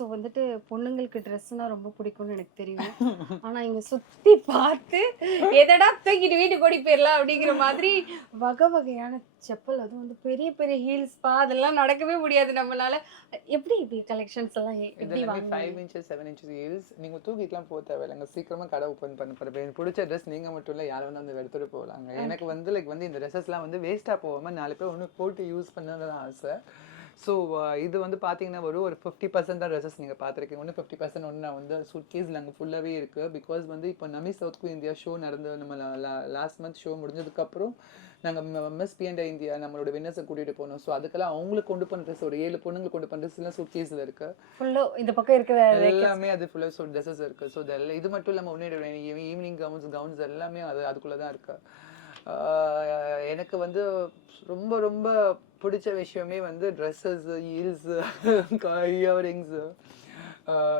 So வந்துட்டு பொண்ணுங்களுக்கு ட்ரெஸ்னா ரொம்ப பிடிக்கும்னு எனக்கு தெரியும். ஆனா இங்க சுத்தி பார்த்து எதடா தூக்கிட்டு வீட்டுக்கு ஓடி போயிடலாம் அப்படிங்கிற மாதிரி வகை வகையான செப்பல் அதுவும் வந்து பெரிய பெரிய ஹீல்ஸ் பா அதெல்லாம் நடக்கவே முடியாது நம்மளால. எப்படி இப்படி கலெக்ஷன்ஸ் எல்லாம் எப்படி five inches seven inches heels நீங்கள் தூக்கிட்டுலாம் போக தேவையில்லைங்க சீக்கிரமா கடை ஓப்பன் பண்ண போகிறப்ப எனக்கு பிடிச்ச ட்ரெஸ் நீங்க மட்டும் இல்லை யாரும் வந்து அந்த எடுத்துட்டு போகலாங்க எனக்கு வந்து லைக் வந்து இந்த ட்ரெஸ்ஸஸ்லாம் வந்து வேஸ்ட்டாக போகாம நாலு பேர் ஒன்று போட்டு யூஸ் பண்ணணும்னு ஆசை. ஸோ இது வந்து பார்த்தீங்கன்னா ஒரு ஒரு ஃபிஃப்டி பர்சன்ட் தான் ட்ரெஸ்ஸஸ் நீங்கள் பார்த்துருக்கீங்க ஒன்று ஃபிஃப்டி பர்சன்ட் ஒன்று நான் வந்து சூட் கேஸில் அங்கே ஃபுல்லாகவே இருக்குது பிகாஸ் வந்து இப்போ நமி சவுத் இந்தியா ஷோ நடந்த நம்ம லாஸ்ட் மந்த் ஷோ முடிஞ்சதுக்கப்புறம் நாங்கள் மிஸ் பிஎன்டா இந்தியா நம்மளோட வின்னர்ஸை கூட்டிகிட்டு போனோம். ஸோ அதுக்கெல்லாம் அவங்களுக்கு கொண்டு போன ட்ரெஸ் ஒரு ஏழு பொண்ணுங்களுக்கு கொண்டு போன ட்ரெஸ் எல்லாம் சூட் கேஸில் இருக்குது ஃபுல்லோ இந்த பக்கம் இருக்கிற எல்லாமே அது ஃபுல்லாக ஸோ ட்ரெஸ்ஸஸ் இருக்கு. ஸோ இதெல்லாம் இது மட்டும் இல்லாமல் முன்னேற ஈவினிங் கவுன்ஸ் கவுன்ஸ் எல்லாமே அது அதுக்குள்ளே தான் இருக்கு. ஆஹ் எனக்கு வந்து ரொம்ப ரொம்ப பிடிச்ச விஷயமே வந்து ட்ரெஸ்ஸஸ் ஹீல்ஸு இயரிங்ஸு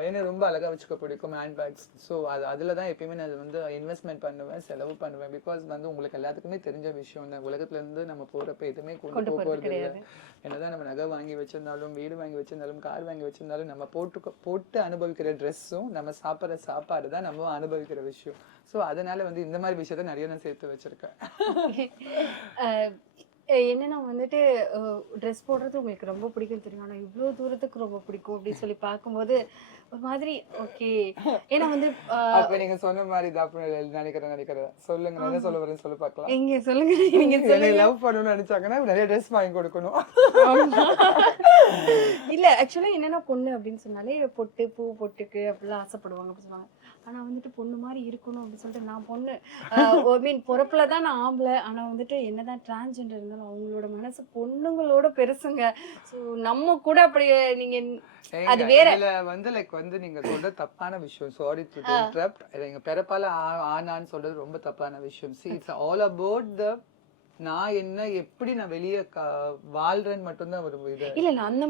எனக்கு ரொம்ப அழகாக வச்சுக்க பிடிக்கும் ஹேண்ட் பேக்ஸ் ஸோ அது அதில் தான் எப்பயுமே நான் வந்து இன்வெஸ்ட்மெண்ட் பண்ணுவேன் செலவு பண்ணுவேன். பிகாஸ் வந்து உங்களுக்கு எல்லாத்துக்குமே தெரிஞ்ச விஷயம் இந்த உலகத்துலேருந்து நம்ம போகிறப்ப எதுவுமே கொண்டு போகிறது இல்லை. என்னதான் நம்ம நகை வாங்கி வச்சிருந்தாலும் வீடு வாங்கி வச்சிருந்தாலும் கார் வாங்கி வச்சிருந்தாலும் நம்ம போட்டு போட்டு அனுபவிக்கிற ட்ரெஸ்ஸும் நம்ம சாப்பிட்ற சாப்பாடு தான் நம்ம அனுபவிக்கிற விஷயம். ஸோ அதனால வந்து இந்த மாதிரி விஷயத்த நிறைய நான் சேர்த்து வச்சிருக்கேன். என்னன்னா வந்துட்டு ட்ரெஸ் போடுறது உங்களுக்கு ரொம்ப பிடிக்கும் தெரியும்? ஆனா இவ்வளோ தூரத்துக்கு ரொம்ப பிடிக்கும் அப்படின்னு சொல்லி பார்க்கும்போது ஒரு மாதிரி ஓகே ஏன்னா வந்து அப்ப நீங்க சொன்ன மாதிரி தான் நினைக்கிறேன் நினைக்கிறேன். சொல்லுங்க நான் சொல்ல வரேன்னு சொல்லி பார்க்கலாம். எங்க சொல்லுங்க நீங்க சொல்லுங்க. லவ் பண்ணணும்னு நினைச்சாங்கன்னா நிறைய ட்ரெஸ் வாங்கி கொடுக்கணும். இல்ல ஆக்சுவலா என்னன்னா பொண்ணு அப்படின்னு சொன்னாலே பொட்டு பூ பொட்டுக்கு அப்படிலாம் ஆசைப்படுவாங்க அப்படி சொல்லுவாங்க. ஆனா வந்துட்டு பொண்ணு மாதிரி இருக்கணும் அப்படின்னு சொல்லிட்டு நான் பொண்ணு. ஐ மீன் பொறப்புல தான் நான் ஆம்பளை. ஆனா வந்துட்டு என்னதான் டிரான்ஸ்ஜெண்டர் இருந்தாலும் அவங்களோட மனசு பொண்ணுங்களோட பெருசுங்க. ஸோ நம்ம கூட அப்படி நீங்க அது வேற. வந்து லைக் வந்து நீங்க சொல்றது தப்பான விஷயம் சாரி டு இன்டரப்ட் எங்க பிறப்பால ஆனான்னு சொல்றது ரொம்ப தப்பான விஷயம். See it's all about the நான் என்ன எப்படி நான் வெளியே வாழ்றேன்னு மட்டும்தான் ஒரு இது. இல்ல இல்ல அந்த மாதிரி